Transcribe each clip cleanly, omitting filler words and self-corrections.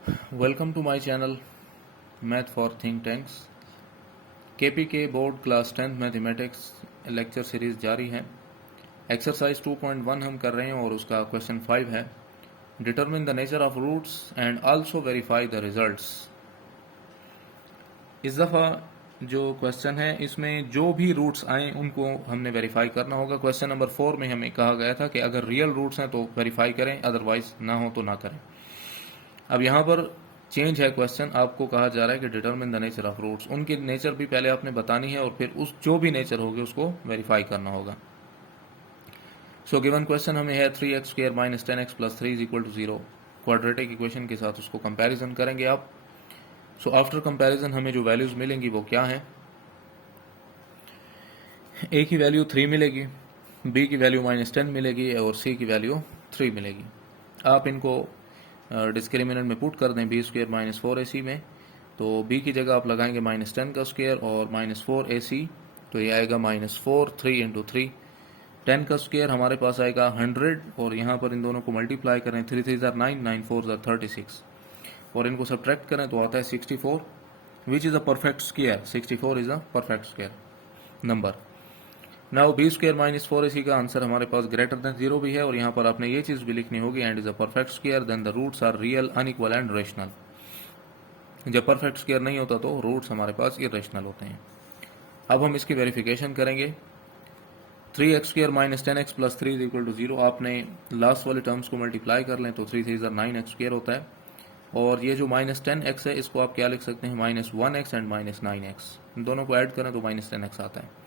Welcome to my channel math for think tanks. KPK board class 10th mathematics lecture series जारी है। Exercise 2.1 हम कर रहे हैं और उसका क्वेश्चन 5 है, determine the nature of roots and also verify the results. इस दफ़ा जो क्वेश्चन है इसमें जो भी रूट्स आए उनको हमने वेरीफाई करना होगा। क्वेश्चन नंबर 4 में हमें कहा गया था कि अगर रियल रूट्स हैं तो वेरीफाई करें, अदरवाइज ना हो तो ना करें। अब यहाँ पर चेंज है क्वेश्चन, आपको कहा जा रहा है कि determine the nature of roots. उनकी नेचर भी पहले आपने बतानी है और फिर उस जो भी नेचर होगी उसको वेरीफाई करना होगा। सो गिवन क्वेश्चन हमें है 3x² - 10x + 3 = 0। क्वाड्रेटिक इक्वेशन के साथ उसको कंपैरिजन करेंगे आप। सो आफ्टर कंपैरिजन हमें जो वैल्यूज मिलेंगी वो क्या है? ए की वैल्यू 3 मिलेगी, बी की वैल्यू -10 मिलेगी और सी की वैल्यू 3 मिलेगी। आप इनको डिस्क्रिमिनेंट में पुट कर दें b² - 4ac में, तो b की जगह आप लगाएंगे -10 का स्क्वायर और -4ac, तो ये आएगा -4 3 × 3। 10 का स्क्वायर हमारे पास आएगा 100 और यहाँ पर इन दोनों को मल्टीप्लाई करें, 3 3 = 9, 9 4 = 36 और इनको सब्ट्रैक्ट करें तो आता है 64, विच is a perfect square. 64 is a perfect square number. Now b² - 4ac का आंसर हमारे पास ग्रेटर देन 0 भी है और यहाँ पर आपने ये चीज़ भी लिखनी होगी, and is a perfect square then the roots are real, unequal and rational. जब परफेक्ट स्क्वायर नहीं होता तो रूट्स हमारे पास इरेशनल होते हैं। अब हम इसकी वेरिफिकेशन करेंगे। 3x² - 10x + 3 = 0। आपने लास्ट वाले टर्म्स को मल्टीप्लाई कर लें तो 3 3 = 9x² होता है और ये जो -10x है इसको आप क्या लिख सकते हैं, -1x एंड -9x। इन दोनों को ऐड करें तो -10x आता है।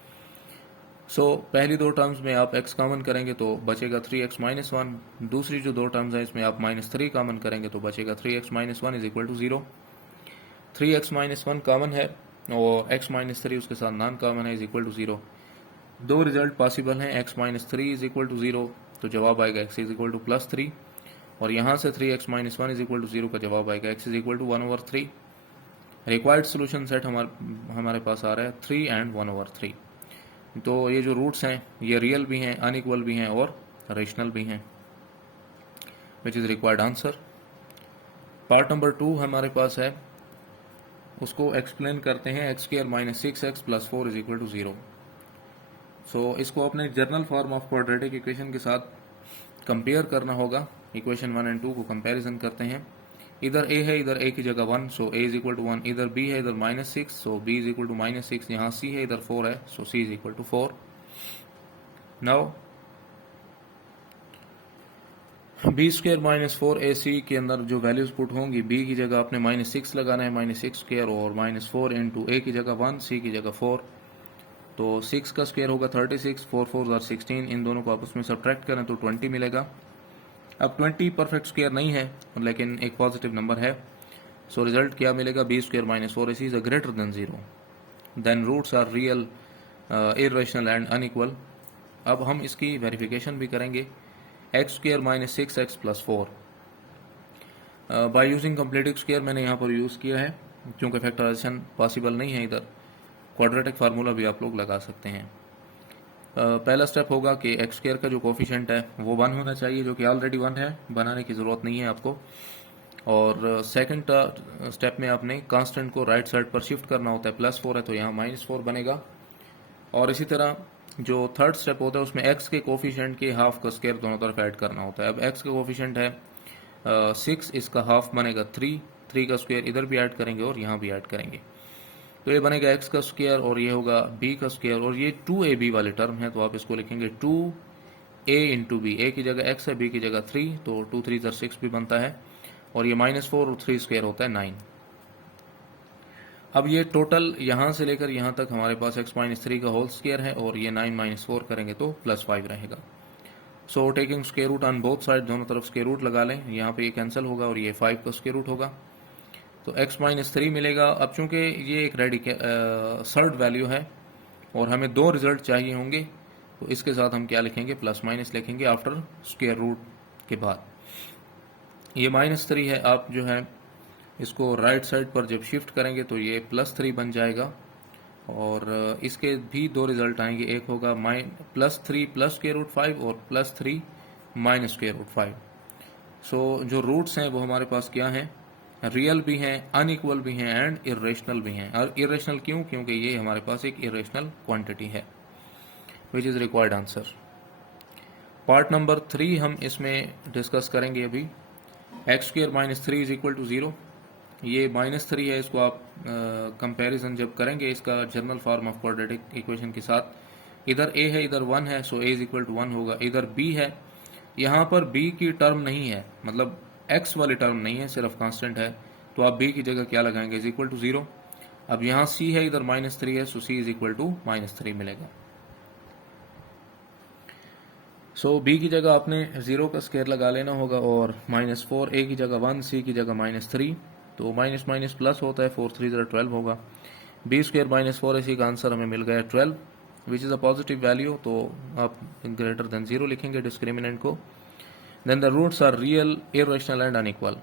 सो पहली दो टर्म्स में आप x कॉमन करेंगे तो बचेगा 3x - 1। दूसरी जो दो टर्म्स हैं इसमें आप -3 कॉमन करेंगे तो बचेगा 3x - 1 = 0। 3x - 1 कॉमन है और x - 3 उसके साथ नॉन कॉमन है, = 0। दो रिजल्ट पॉसिबल हैं, x - 3 = 0 तो जवाब आएगा x = +3 और यहाँ से 3x - 1 = 0 का जवाब आएगा x = 1/3। रिक्वायर्ड सोल्यूशन सेट हमारे पास आ रहा है 3 एंड 1/3। तो ये जो रूट्स हैं ये रियल भी हैं, अनइक्वल भी हैं और रेशनल भी हैं, विच is required answer. Part number 2 हमारे पास है, उसको एक्सप्लेन करते हैं। x² - 6x + 4 = 0। सो इसको अपने journal form of quadratic equation के साथ कंपेयर करना होगा। इक्वेशन 1 एंड 2 को कंपैरिजन करते हैं। इधर a है, इधर a की जगह 1, सो a = 1। इधर b है, इधर -6, सो b = -6। यहाँ c है, इधर 4 है, so c = 4। Now b² - 4ac के अंदर जो वैल्यूज पुट होंगी, b की जगह आपने -6 लगाना है, -6² और -4 × a की जगह 1, c की जगह 4, तो 6 का स्क्वायर होगा 36, 4 4 = 16। इन दोनों को आप उसमें सब्ट्रैक्ट करें तो 20 मिलेगा। अब 20 परफेक्ट स्क्वायर नहीं है लेकिन एक पॉजिटिव नंबर है, सो रिजल्ट क्या मिलेगा, b² - 4ac is greater than 0, then roots are real, irrational and unequal. अब हम इसकी वेरिफिकेशन भी करेंगे। x² - 6x + 4 by using कंप्लीटिव square मैंने यहाँ पर यूज़ किया है क्योंकि फैक्टराइजेशन पॉसिबल नहीं है। इधर क्वाड्रेटिक फार्मूला भी आप लोग लगा सकते हैं। पहला स्टेप होगा कि x² का जो कोफिशिएंट है वो 1 होना चाहिए, जो कि ऑलरेडी 1 है, बनाने की ज़रूरत नहीं है आपको। और सेकंड स्टेप में आपने कांस्टेंट को राइट साइड पर शिफ्ट करना होता है, +4 है तो यहाँ -4 बनेगा। और इसी तरह जो थर्ड स्टेप होता है उसमें x के कोफिशिएंट के हाफ का स्क्वायर दोनों तरफ ऐड करना होता है। अब x का कोफिशिएंट है 6, इसका हाफ बनेगा 3, 3 का स्क्वायर इधर भी ऐड करेंगे और यहाँ भी ऐड करेंगे, तो ये बनेगा x का स्क्वायर और ये होगा b का स्क्वायर और ये 2ab वाले टर्म है तो आप इसको लिखेंगे 2a × b। a की जगह x है, b की जगह 3, तो 2 3 = 6 भी बनता है और ये -4 और 3 स्क्वायर होता है 9। अब ये टोटल यहाँ से लेकर यहाँ तक हमारे पास x - 3 का होल स्क्वायर है और ये 9 - 4 करेंगे तो +5 रहेगा। So taking square root on both side, दोनों तरफ स्क्वायर रूट लगा लें, यहाँ पे ये कैंसिल होगा और ये 5 का स्क्वायर रूट होगा तो x - 3 मिलेगा। अब चूंकि ये एक सर्ड वैल्यू है और हमें दो रिजल्ट चाहिए होंगे तो इसके साथ हम क्या लिखेंगे, ± लिखेंगे आफ्टर स्क्वायर रूट के बाद। ये -3 है, आप जो है इसको राइट साइड पर जब शिफ्ट करेंगे तो ये +3 बन जाएगा और इसके भी दो रिजल्ट आएंगे, एक होगा +3 + √5 और +3 - √5। सो जो रूट्स हैं वो हमारे पास क्या हैं, रियल भी हैं, अनइक्वल भी हैं एंड इरेशनल भी हैं। और इरेशनल क्यों? क्योंकि ये हमारे पास एक इरेशनल क्वांटिटी है, which is required answer. Part number 3 हम इसमें डिस्कस करेंगे अभी। X square minus 3 is equal to 0। ये -3 है, इसको आप कंपैरिजन जब करेंगे इसका general form of quadratic equation के साथ, इधर a है इधर 1 है, सो a इज इक्वल टू 1 होगा। इधर b है, यहाँ पर b की टर्म नहीं है, मतलब x वाली टर्म नहीं है, सिर्फ कांस्टेंट है, तो आप b की जगह क्या लगाएंगे? Is equal to 0। अब यहाँ c है, इधर -3 है, so c is equal to -3 मिलेगा। सो b की जगह आपने 0 का स्क्वायर लगा लेना होगा, और -4 a की जगह 1, c की जगह -3, तो माइनस माइनस प्लस होता है, 4 3 ज़रा 12 होगा। बी स्क्वायर माइनस 4 ac का आंसर हमें मिल गया 12, which is a positive value, तो आप ग्रेटर देन 0 लिखेंगे डिस्क्रिमिनेंट को। Then the roots are real, irrational and unequal.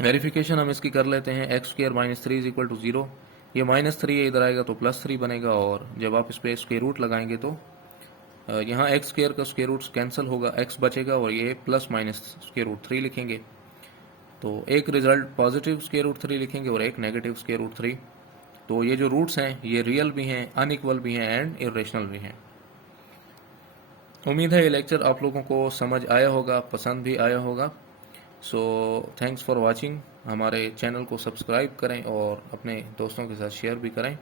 Verification हम इसकी कर लेते हैं। X square minus 3 is equal to 0, ये -3 है, इधर आएगा तो +3 बनेगा, और जब आप इस पर स्क्वायर रूट लगाएंगे तो यहाँ एक्स स्क्वायर का स्क्वायर रूट कैंसिल होगा, एक्स बचेगा, और ये प्लस माइनस स्क्वायर रूट 3 लिखेंगे। तो एक रिजल्ट पॉजिटिव स्क्वायर रूट 3 लिखेंगे और एक नेगेटिव स्क्वायर रूट 3। तो ये जो रूट्स हैं ये रियल भी हैं, अनइक्वल भी हैं एंड इरेशनल भी हैं। उम्मीद है ये लेक्चर आप लोगों को समझ आया होगा, पसंद भी आया होगा। So thanks for watching. हमारे चैनल को सब्सक्राइब करें और अपने दोस्तों के साथ शेयर भी करें।